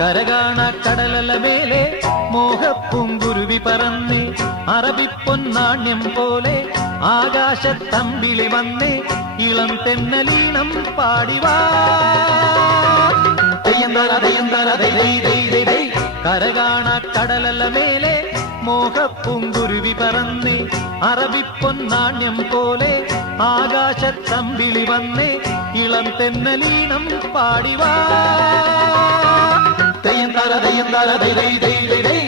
കരകാണ കടലല മേലെ മോഹപ്പൂങ്കുരുവി പറന്നേ അറബിപ്പൊന്നാണ്യം പോലെ ആകാശത്തമ്പിളി വന്നേ ഇളം തെന്നലീണം പാടിവാ കരകാണ കടലല മേലെ മോഹപ്പൂങ്കുരുവി പറന്നേ അറബിപ്പൊന്നാണ്യം പോലെ ആകാശത്തമ്പിളി വന്നേ ഇളം തെന്നലീണം പാടിവാ തെയ്യന്താര തെയ്യന്താര ദൈ ദൈ ദൈ ദൈ